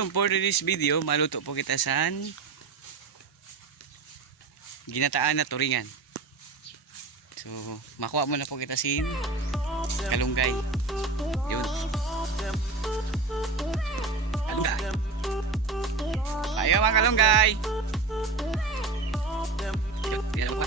Yung for this video, maluto po kita sa ginataan na turingan. So, makuha mo na po kita sin kalunggay. Yun. Kalunggay. Ayaw mga kalunggay. Yun, yan po.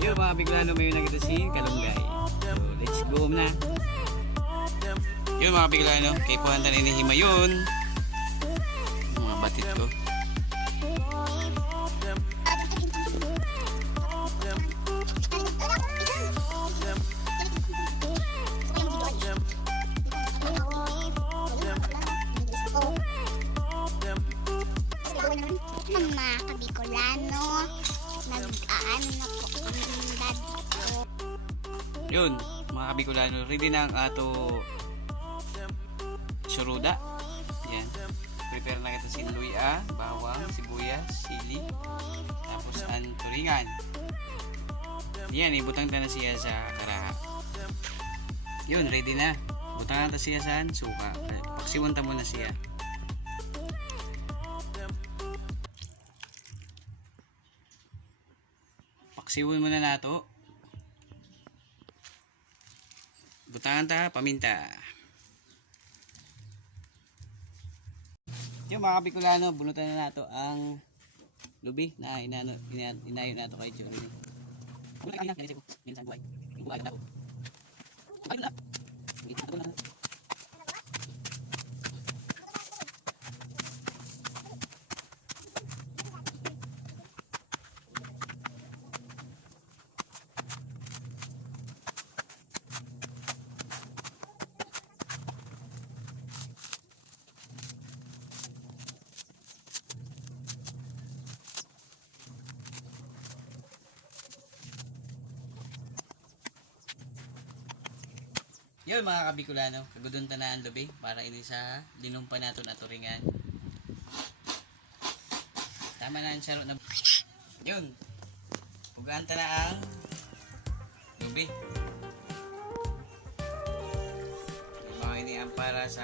Yun mga Bicolano, may nagitasin kalunggay. So let's go na. Yun mga Bicolano, kay puhanta na inihima yun. Mga batit ko. Mga Kabicolano, nag-aano na po ang daddy ko. Yun mga Bicolano, ready na ang ato suruda. Yan, prepare na kita sin luya, bawang, sibuyas, sili, tapos ang turingan. Yan, ibutang na siya sa karaha. Yun, ready na. Butang na siya sa suka. Paksiwan ta muna siya. Paksiwan muna nato. Butangan ta, paminta. Yung mga Bicolano, bunutan na nato ang lubi na inayon nato kay Jory. Bunutan na, ganyan ko. Minsan buhay. Buhay na ako. Buhay na. Buhay na. Yun mga Kabicolano, kagudon ta na ang lubi para ini sa linumpa nato na turingan. Tama na ang saro na. Yun. Pugaan ta na ang lubi. Yung mga ini ang para sa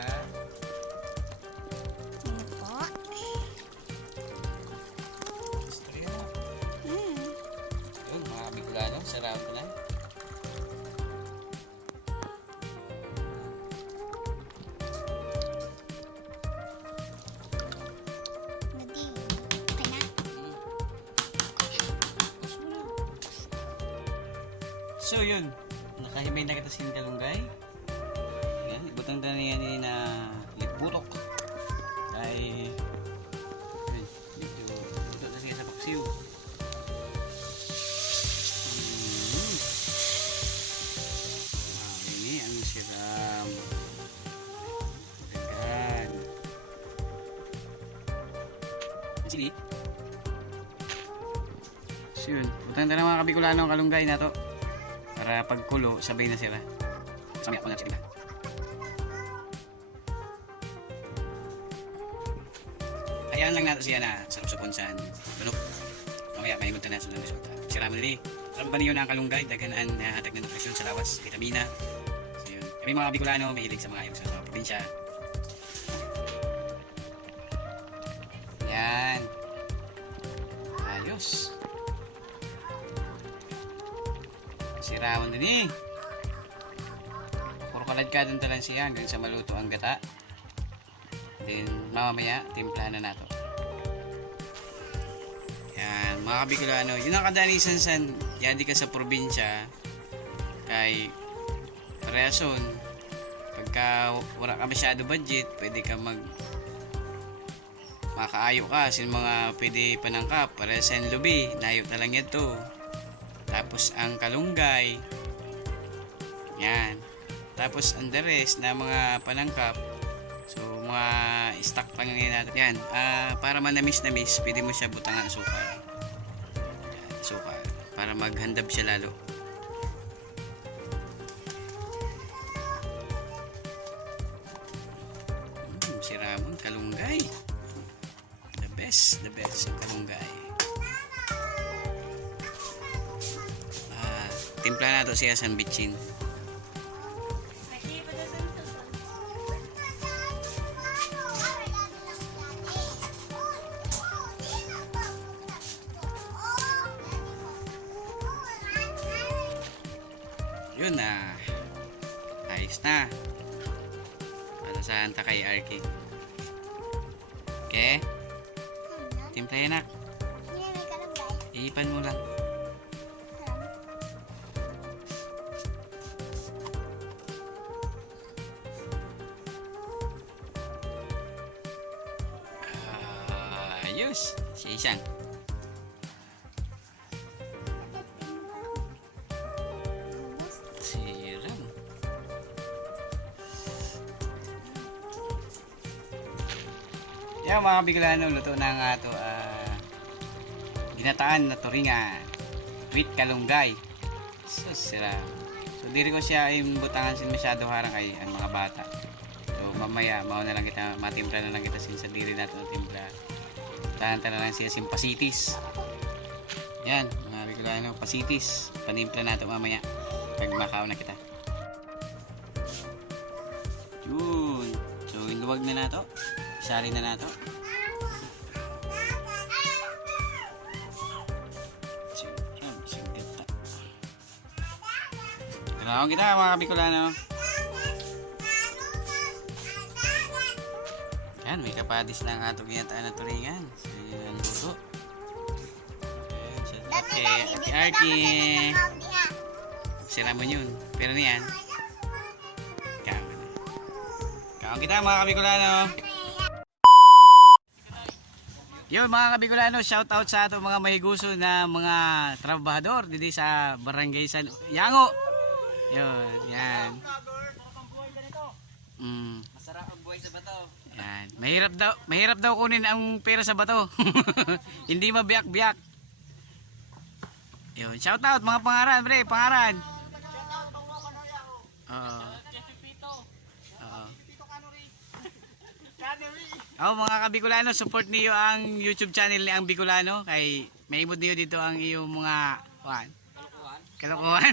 Po. yun mga Kabicolano, sarap na. So yun, nakahimay na kita sin kalunggay. Yan, ibutang na niya ni na lipburok. Ay, yun, medyo ito na siya sa paksiw. Ini ang siram. Agad. Sili. So yun, butang na mga Kabicolano ang kalunggay na to. Para pagkulo, sabay na sila. Samay ako na sila. Hayaan lang natin siya na sarap-supon sa bulok. Mamaya, mahingon na sa resulta. Sira mo nili. Alam ba niyo na ang kalunggay? Daganaan na atag na nutrisyon sa lawas, vitamina. So yun. Kami mga Bicolano, mahilig sa mga ayos sa probinsya. Yan. Ayos. Sirawan din eh. Puro kalad ka dun talang siya hanggang sa maluto ang gata. Then mamamaya timplahan na nato. Yan mga Kabicolano, yun ang kadanisan san yadi ka sa probinsya kay reason pagka wala ka masyado budget pwede ka makaayo ka sin mga pwede panangkap para sa lubi nayot na lang ito. Tapos ang kalunggay. Yan. Tapos ang the rest na mga panangkap. So mga stock pa ngayon natin. Yan. Para manamis-namis, pwede mo siya butangan sukal. Yan, sukal. para maghandab siya lalo. Si Ramon kalunggay. The best yung kalunggay. Timpla na to siya sa bitchin. Yun na. Ayos na. Para saan ta kay Arky. Okay? Timpla yan, nak. Hindi may kalunggay. Iipan mo lang. Ayos. Si Isang. Siram. Yan mga Bicolano, luto na ang ato ginataan na turingan with kalunggay. So sira. So diri ko siya imbutangan sin masyado harang kay ang mga bata. So mamaya mao na lang kita matimpla na lang kita sin sa diri nato timpla. Tahan na lang siya sin pasitis. Yan mga Bicolano, pasitis. Panimpla nato mamaya pag makaw na kita. Yun. So iluwag na nato. Sari na nato. Kailangan kita mga Bicolano. Yan, may kapadis na ang atong ginataan na turingan. So yun ang luto. Okay, Ate Arky. Sira mo yun. Pero niyan. Kailangan kita mga Bicolano. Yun mga Bicolano, shout out sa ato mga mahiguso na mga trabahador dito sa barangay San Yango. Yun, yan. Masarap ang buhay sa bato. Yan. Mahirap daw kunin ang pera sa bato. Hindi mabiyak-biyak. Yun, shout out mga pangaran, pre, pangaran. Oo. Oh, mga Kabicolano, support niyo ang YouTube channel ni ang Bicolano kay maibot niyo dito ang iyong mga kalokohan.